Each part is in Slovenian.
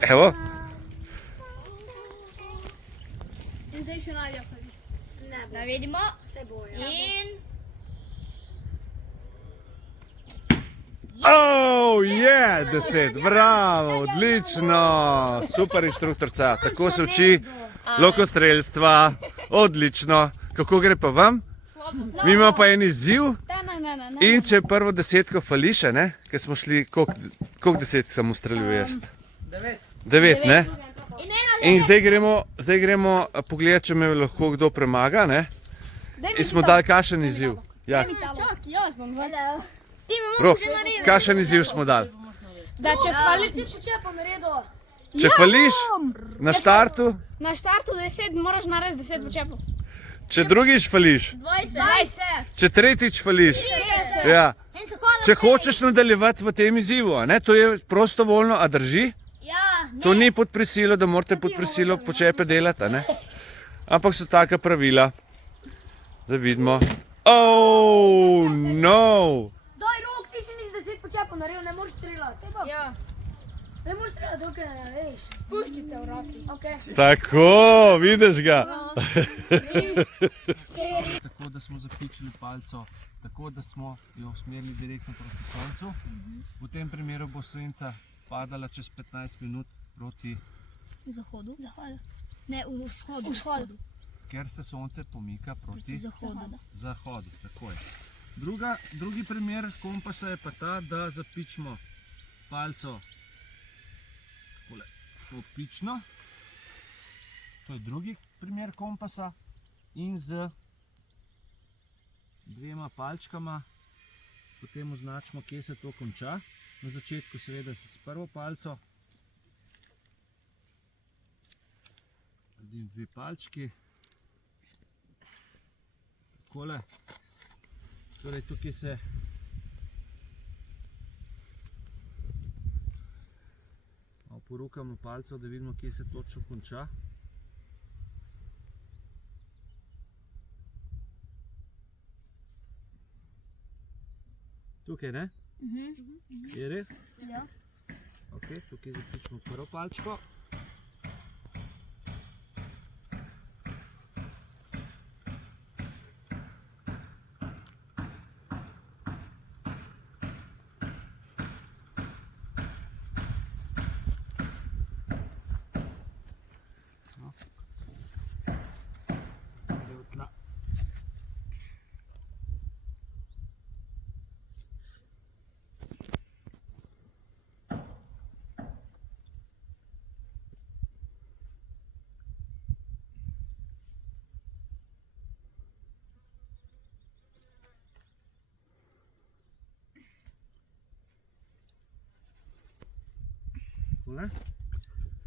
Evo. In zdaj še Nadja fali. Ne bo. Da vidimo. Se bo, ja. In... Oh, je, 10, bravo, odlično, super inštruktorca, tako se uči lokostrelstva, odlično. Kako gre pa vam? Mi imamo pa en izziv in če prvo desetko fališ, ne, ker smo šli, koliko desetk sem ustrelil jaz? 9, ne? In zdaj gremo pogledati, če me lahko kdo premaga, ne? In smo dali kakšen izziv. Ja. Čak, jaz bom zdaj. Rok, kakšen izziv smo dali? Da če fališ, si če pa naredil. Če fališ na štartu, Na štartu 10 moraš narediti 10 počepov. če drugič fališ, 20. če tretjič fališ, ja. Če hočeš nadaljevati v tem izzivu, a ne, to je prostovoljno, a drži? Ja, To ni pod prisilo, da morate pod prisilo počepe delati, a ne? Ampak so taka pravila, da vidimo. Oh, no! Daj rok, ti še nisi 10 počepov naredil, ne moreš streljati. Ja. Ne moreš streljati, dokaj ne veš. puščice v roki. Okay. Tako, vidiš ga. Tako da smo zapičili palco, tako da smo jo usmerili direktno proti soncu. V tem primeru bo senca padala čez 15 minut proti Zahodu? Ne, vzhodu. ker se sonce pomika proti Zahodu. zahodu. Tako je. Drugi primer kompasa je pa ta, da zapičimo palco popično. To je drugi primer kompasa in z dvema palčkama potem označimo, kje se to konča. Na začetku seveda s prvo palco naredim dve palčki. Takole. Torej tukaj se porukamo palco, da vidimo, kje se točno konča. Tukaj, ne? Je res? Ja. Ok, tukaj zapičimo prvo palčko.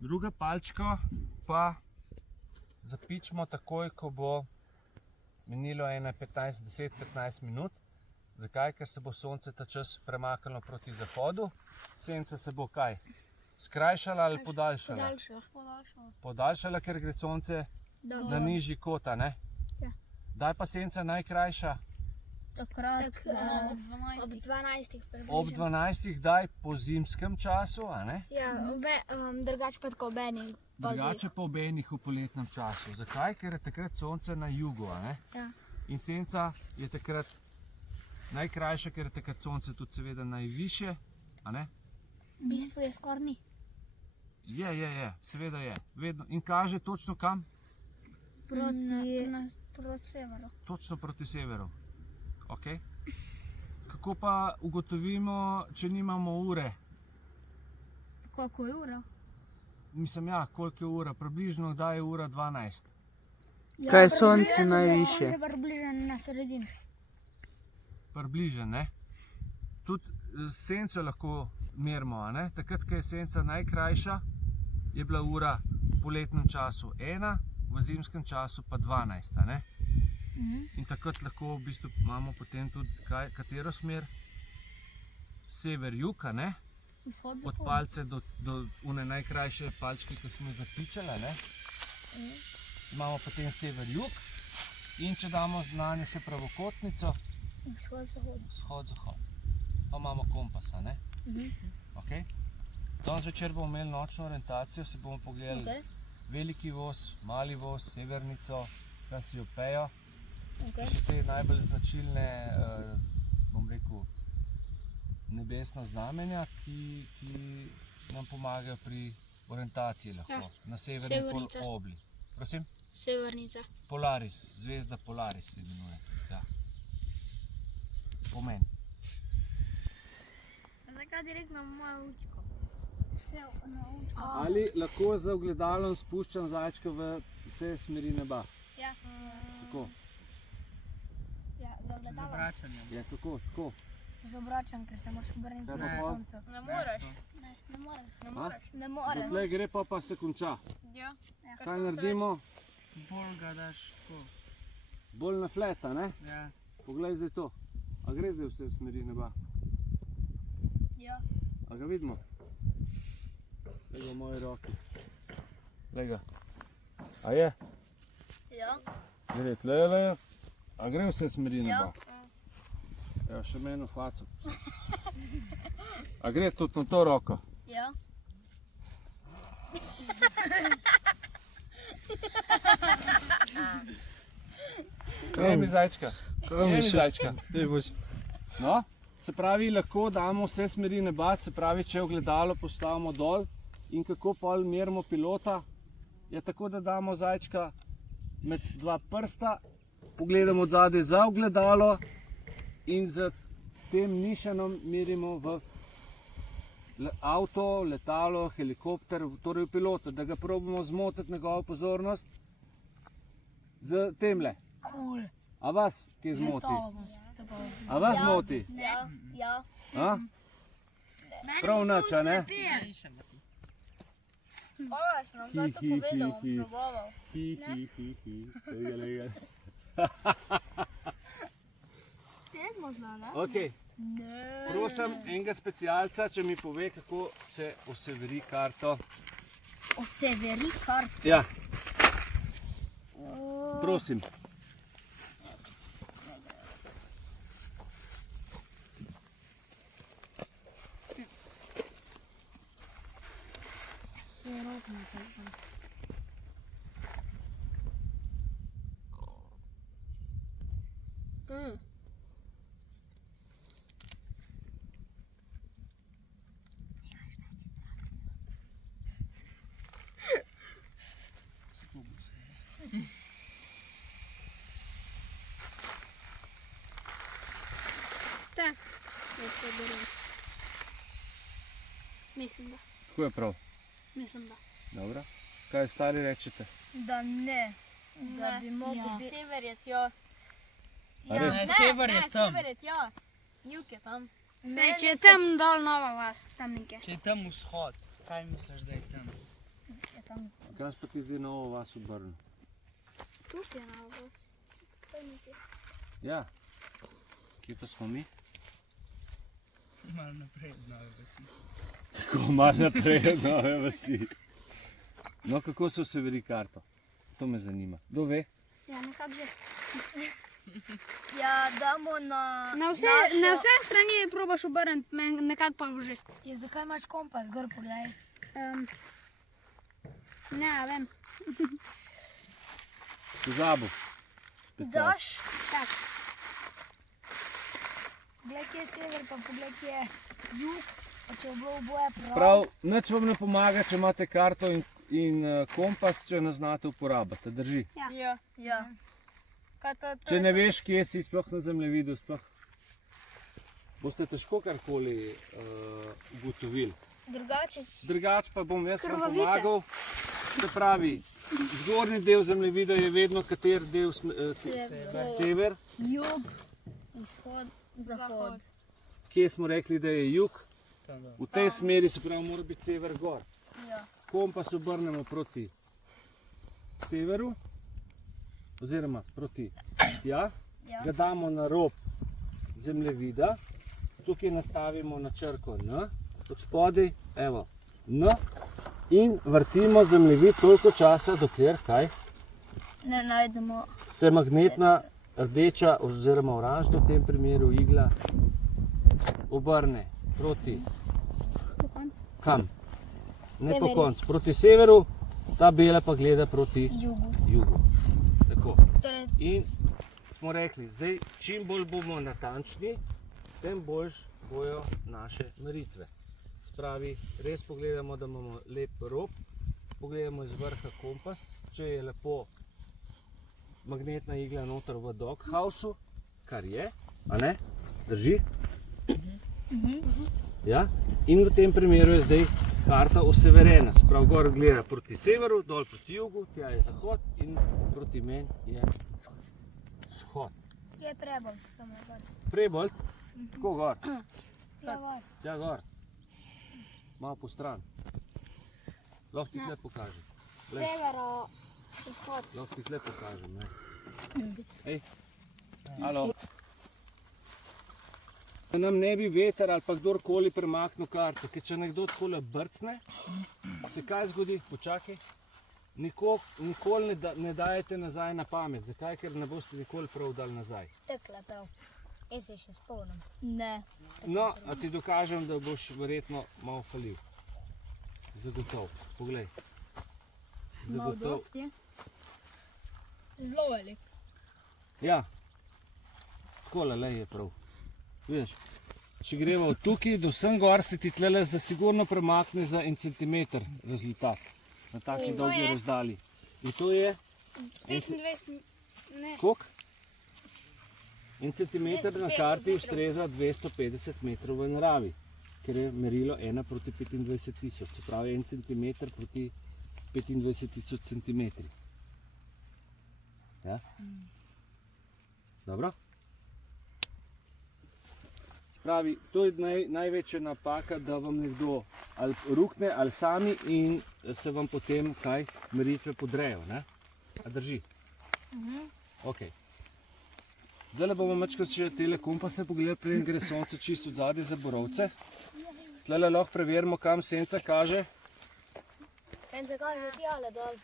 Druga palčka pa zapičimo takoj, ko bo minilo 10-15 minut. Zakaj? Ker se bo sonce ta čas premaknilo proti zahodu. Senca se bo kaj? Skrajšala ali podaljšala? Podaljšala, ker gre sonce na nižji kot, ne? Ja. Daj pa senca najkrajša? Takrat Ob 12. Ob 12. daj po zimskem času, a ne? Ja, drugače pa tako ob enih. Drugače pa ob enih v poletnem času. Zakaj? Ker je takrat sonce na jugu, a ne? Ja. In senca je takrat najkrajša, ker je takrat sonce tudi seveda najvišje, a ne? V bistvu je skoraj ni. Je, seveda je. Vedno. In kaže točno kam? Proti severu. Točno proti severu. Okay. Kako pa ugotovimo, če nimamo ure? Koliko je ura? Mislim, ja, koliko je ura? Približno, kdaj je ura 12? Kaj je sonce najvišje? Približno na sredini. Približno, ne? Tudi senco lahko merimo, a ne? Takrat, ko je senca najkrajša, je bila ura v poletnem času 1, v zimskem času pa 12, a ne? In takrat lahko v bistvu imamo potem tudi katero smer? Sever-jug, a ne? Od palce do une najkrajše palčke, ki smo jo zapičali, ne? Imamo potem sever-jug in če damo na njo še pravokotnico, Vzhod-zahod. vzhod-zahod. Pa imamo kompas, a ne? Ok? Danes večer bomo imeli nočno orientacijo, se bomo pogledali Okay. veliki voz, mali voz, severnico, Kasiopejo. Okay. To so te najbolj značilne, bom rekel, nebesna znamenja, ki nam pomagajo pri orientaciji lahko, Ja. na severni Severnica. polobli. Prosim? Severnica. Polaris, zvezda Polaris se imenuje. Ja. Pomen. Zakaj direktno na mojo učko? Vse na učko. Ali lahko z ogledalom spuščam zajčka v vse smeri neba? Ja. Kako? Ja, za ogledalo. Ja, kako? Tako? Z obračam, ker se moraš obrniti Kaj pa proti pol? soncu. Ne moreš. Ne moreš. Ne moreš. Dotlej gre pa se konča. Ja. Kaj naredimo? Bolj ga daš tako. Bolj na fleta, ne? Ja. Poglej zdaj to. A gre zdaj vse smeri neba? Ja. A ga vidimo? Glej ga v moji roki. Glej ga. A je? Ja. Gre tlele. A gre vse smeri neba? Ja, še meno faco. A gre tudi na to roko? Ja. Kaj mi zajčka? Kaj mi zajčka? Ti boš. No, se pravi, lahko damo vse smeri neba, se pravi, če ogledalo postavimo dol in kako pol merimo pilota, je tako, da damo zajčka med dva prsta, pogledamo od zadaj za ogledalo in z tem nišanom merimo v avto, letalo, helikopter, torej v pilota, da ga probamo zmotiti njegovo pozornost z temle. Cool. A vas kje zmoti? Letalo bom se tako. A vas zmoti? Ja. Ja. A? Prav nič, a ne? Boš nam zdaj to povedal, bom proboval. Lega, lega. Te smo znali, ne? Ok, prosim enega specialca, če mi pove, kako se oseveri karto. Oseveri kart. Ja. Prosim. Tak. Mislim da. Tako je prav. Mislim da. Dobro. Kaj stari rečete? Da ne. Da bi mogel biti. Sever je tjo. A res? Ne, sever je tam. Sever je tjo. Jug je tam. Meni Če je se- tam dol nova vas, tam nekje. Če je tam vzhod, kaj misliš, da je tam? je tam zgoraj. Kaj pa ti zdaj novo vas obrnil? Tukaj je nova vas. Tam nekje. Ja. Kje pa smo mi? Malo naprej od nove vasi. Tako malo naprej od nove vasi. No, kako se oseveri karto? To me zanima. Kdo ve? Ja, nekako že. Ja, damo na... Na vse strani probaš obrniti, nekako pa bo že. Ja, zakaj imaš kompas? Gor pogledaj. Ne, ja vem. Pozabil. Daš? Tak. Glej, kje je sever, pa poglej, kje je jug. Pa če bo bilo oboje prav. Prav, nič vam ne pomaga, če imate karto in kompas, če ne znate uporabiti. Drži. Ja. Ja. Če ne veš, kje si sploh na zemljevidu, sploh boste težko karkoli ugotovili. Drugače. Drugače pa bom jaz vam Krvavice. pomagal. Se pravi, zgornji del zemljevida je vedno kater del sever. Jug, vzhod, zahod. Kje smo rekli, da je jug? Tam dol. V tej smeri se pravi, mora biti sever gor. Ja. Kompas obrnemo proti severu, oziroma proti tja, Ja. ga damo na rob zemljevida, tukaj nastavimo na črko N, od spodaj, evo, N, in vrtimo zemljevid toliko časa, dokler kaj Ne najdemo. se magnetna rdeča oziroma oranžna v tem primeru igla obrne proti Do konca. kam? Ne po koncu, proti severu, ta bela pa gleda proti jugu. Tako. In smo rekli, zdaj čim bolj bomo natančni, tem bolj bojo naše meritve. Spravi, res pogledamo, da imamo lep rob, pogledamo iz vrha kompas, če je lepo magnetna igla noter v doghouseu, kar je, a ne? Drži? Ja? In v tem primeru je zdaj karta oseverena, se pravi gor gleda proti severu, dol proti jugu, tja je zahod in proti meni je vzhod. Kje je Prebold? Tam je gor. Prebold, tako gor, Tja gor. tja gor, malo po stran. Lahko ti tle pokažem. Glej, Severo, vzhod. lahko ti tle pokažem. Ne? Ej, halo. Da nam ne bi veter ali pa kdorkoli premaknil karto, ker če nekdo takole brcne, se kaj zgodi? Počakaj. Nikoli ne dajete nazaj na pamet. Zakaj? Ker ne boste nikoli prav dali nazaj. Takle prav. Jaz se še spomnim. Ne. No, a ti dokažem, da boš verjetno malo falil. Zagotov. Poglej. Zagotov. Zelo velik. Ja. Takole le je prav. Vidiš, če gremo od tukaj do vsem gor, se ti tlele zasigurno premakne za 1 centimeter rezultat. Na taki dolgi razdalji. In to je 25, ne. koliko? 1 centimeter na karti ustreza 250 metrov v naravi, ker je merilo 1 proti 25 tisoč. Se pravi 1 centimeter proti 25 tisoč centimetri. Ja? Dobro? Spravi, to je največja napaka, da vam nekdo ali rukne ali sami in se vam potem kaj meritve podrejo. Ne? A drži? Ok. Zdaj bomo mačkrat še tele kompase pogledali, preden gre sonce čisto od zadaj za borovce. Tlele lahko preverimo, kam senca kaže. Senca kaže tjale dol.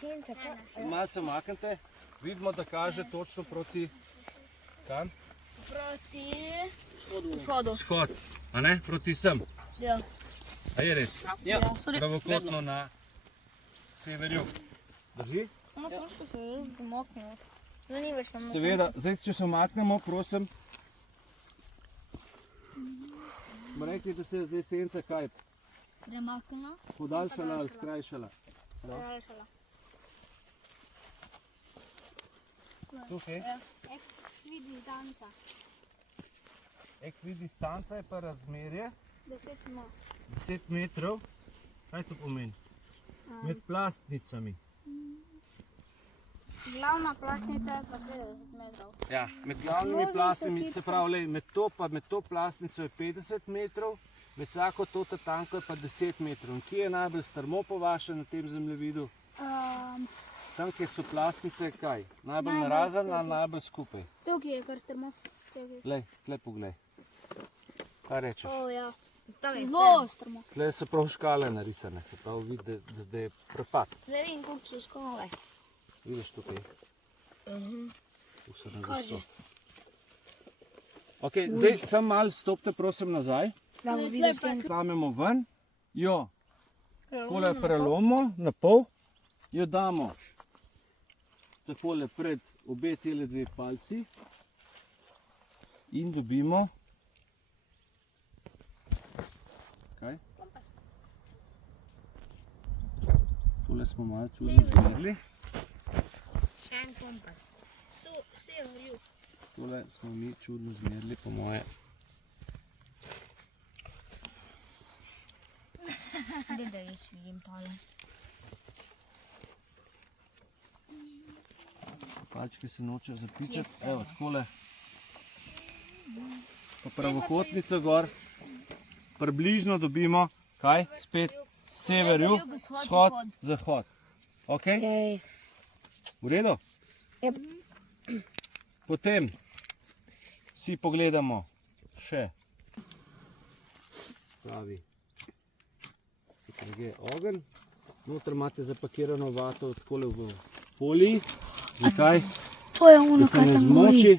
Senca kaže. Malo se maknite. Vidimo, da kaže točno proti kam? Proti vzhodu. Vzhod. A ne? Proti sem. Ja. A je res? Ja. Pravokotno na severju. Drži? No, točno se je pomaknil. Zdaj ni več tam na Seveda, zdaj če se omaknemo, prosim. Bomo rekli, da se je zdaj senca kaj? premaknila. Podaljšala ali skrajšala? Podaljšala. Tukaj. Ekvidistanca. Ekvidistanca je pa razmerje 10 mo. 10 metrov. Kaj to pomeni? Med plastnicami. Glavna plastnica je pa 50 metrov. Ja, med glavnimi plastnicami, se pravi, med to plastnico je 50 metrov, med vsako to tanko je pa 10 metrov. In kje je najbolj strmo po vašem na tem zemljevidu? Tam, kjer so plastnice, kaj? Najbolj narazen ali najbolj skupaj? Tukaj je kar strmo. Glej, tle poglej. Kaj rečeš? O, ja. Zelo strmo. Tle so prav škale narisane, se pravi vidi, da je prepad. Zdaj vidim, koliko so skale. Vidiš tukaj? Tu so na vrsto. Ok, zdaj samo malo stopite prosim nazaj. Da bo videl senca. Vzamemo ven, jo takole prelomimo na pol, jo damo takole pred obe tele dve palci in dobimo kaj? Tole smo malo čudno izmerili. Še en kompas. Sever, jug. Tole smo mi čudno izmerili, po moje. Da jaz vidim tole. Palčke se nočejo zapičati, evo takole. Pa pravokotnico gor, približno dobimo, kaj? Spet sever, jug, vzhod, zahod. Ok? V redu? Potem si pogledamo še, pravi, se prege ogenj, noter imate zapakirano vato takole v foliji. Zakaj? To je ono, Da se ne zmoči.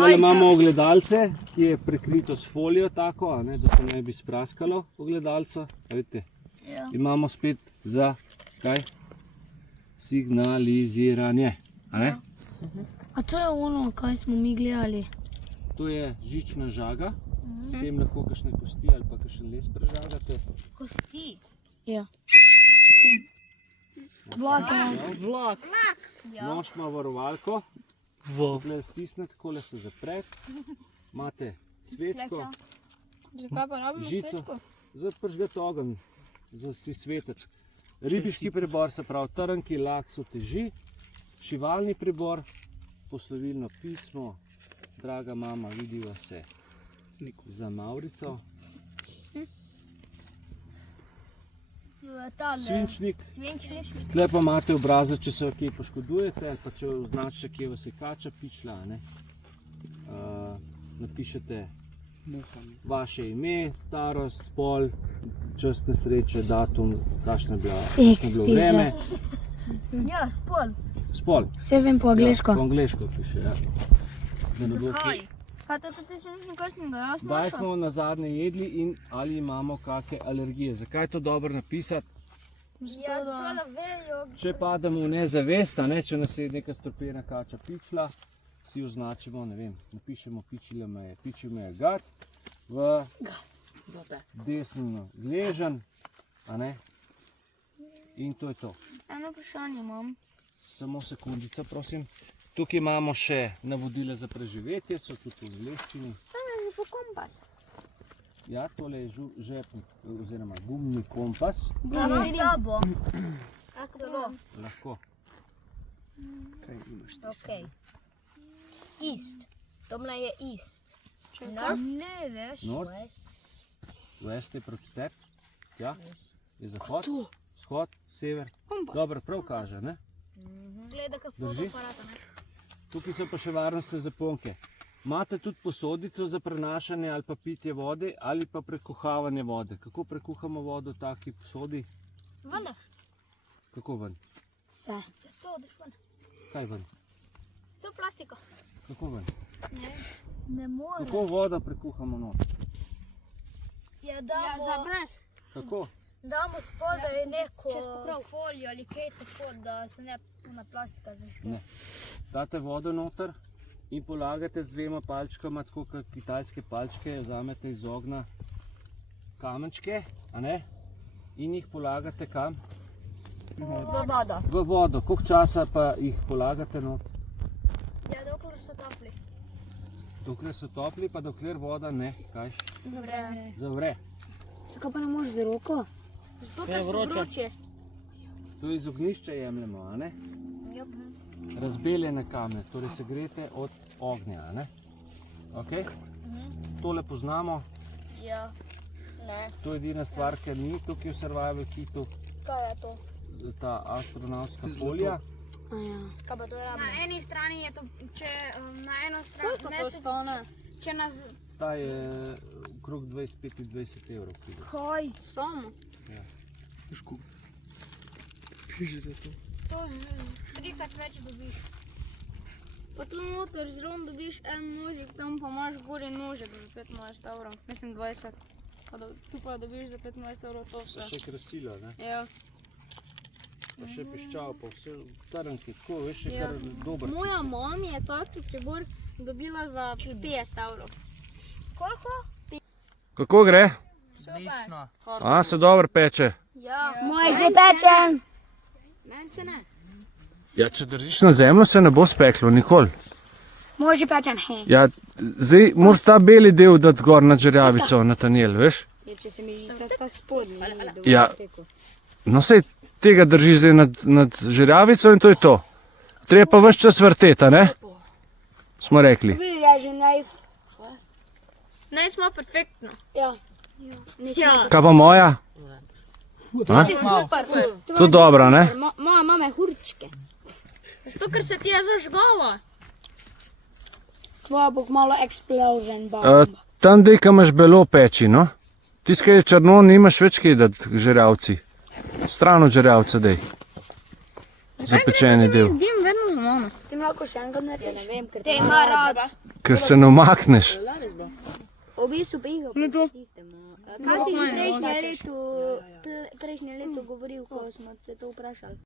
Tole imamo ogledalce, ki je prekrito s folijo tako, a ne, da se ne bi spraskalo ogledalco. A vidite? Ja. Imamo spet za kaj? Signaliziranje. A ne? A to je ono, kaj smo mi gledali? To je žična žaga, s tem lahko kakšne kosti ali pa kakšen les prežagate. Kosti. Ja. Vlak. Nož ima varovalko, tukaj stisne, takole se zapre. Imate svečko, Zakaj pa rabimo žico, za prižgati ogenj, za si svetec. Ribiški pribor, se pravi trnki, lak, teži, šivalni pribor, poslovilno pismo, draga mama, vidiva se za Maurico. Svinčnik, tle pa imate obraze, če se kje poškodujete ali pa če označite, kje vas je kača pičila. Ne? Napišete vaše ime, starost, spol, čas nesreče, datum, kakšno je bilo vreme. Ja, spol. Spol. Vse vem po angliško. Ja, po angliško piše, ja. Da ne bo kje. Pa to ti še nič kasnega, jaz Kdaj smo na zadnje jedli in ali imamo kakšne alergije? Zakaj je to dobro napisati? Ja, zato da vejo. Če pademo v nezavest, a ne, če nas je neka strupena kača pičila, si označimo, ne vem, napišemo pičila me je, pičil me je gat, v desno gležen, a ne, in to je to. Eno vprašanje imam. Samo sekundico, prosim. Tukaj imamo še navodila za preživetje, so tudi v angleščini. Tam je že po kompas. Ja, tole je žepni, oziroma gumni kompas. Ja, imam sabo. Celo. Lahko. Okej. East. Domna je east. North? Ne, veš. North. West je proti tebi. Ja, je zahod, vzhod, sever. Dobro, prav kaže, ne? Gleda kot Drži? fotoaparata, ne? Tukaj so pa še varnostne zaponke. Imate tudi posodico za prenašanje ali pa pitje vode ali pa prekuhavanje vode. Kako prekuhamo vodo v taki posodi? Vendar. Kako ven? Vse. Ja, to odeš ven. Kaj ven? To plastiko. Kako ven? Ne more. Kako vodo prekuhamo not? Ja, zabreš. Kako? Damo spodaj neko folijo ali kaj tako, da se ne ona plastika zažge. Ne. Date vodo noter in polagate z dvema palčkama, tako kot kitajske palčke, vzamete iz ognja kamenčke, a ne? In jih polagate kam? V vodo. V vodo. Koliko časa pa jih polagate not? Ja, dokler so topli. Dokler so topli, pa dokler voda ne, kaj? Zavre. Zavre. Zakaj pa ne moreš z roko? Zato, ker so vroče. To iz ognjišča jemljemo, a ne? Razbeljene kamne, torej se grete od ognja, a ne? Ok? Tole poznamo, Ja. Ne. to je edina stvar, ker ni tukaj v survival kitu, Kaj je to? ta astronavtska folija. Kaj pa to je rabno? Na eni strani je to, če na eno stran To stane. če nas Ta je okrog 20-25 evrov kilo. Kaj? Samo. Piše za to. to trikrat več dobiš. Pa tu noter zraven dobiš en nožik, tam pa imaš gori nožek za 15 evrov. Mislim 20. Tu pa dobiš za 15 evrov to Pa vse. še krasilo, ne? Ja. Pa še piščal, pa vse trnki, tako, veš, je Ja. kar dober. Moja mama je taki pribor dobila za 50 evrov. Koliko? Kako gre? Odlično. A, se dobro peče. Ja. Moj že pečen. Meni se ne. Ja, če držiš na zemljo, se ne bo speklo, nikoli. Moj že pečen, hej. Ja, zdaj moraš ta beli del dati gor na žerjavico, na tanjel, veš? Če se mi ta spodnji ni dovolj Ja. tekel. No, sej tega drži zdaj nad žerjavico in to je to. Treba pa ves čas vrteti, a ne? Smo rekli. Ja, že najc. Najc ima perfektno. Ja. Kaj pa moja? A? Super. To dobro, ne? Moja mama je hurčke. Zato, ker se ti je zažgala. Tvoja bo malo explosion bomba. Tam dej, kam imaš belo peči, no? Tisti, ki je črno, nimaš več kaj dati žerjavci. Stran od žerjavca dej. Zapečeni del. Dim vedno z mano. lahko še enkrat narediti? Ne vem, ker te ima rad. Ker se ne umakneš. V bistvu pa igra po tistem. Kaj si že prejšnje leto govoril, ko smo te to vprašali?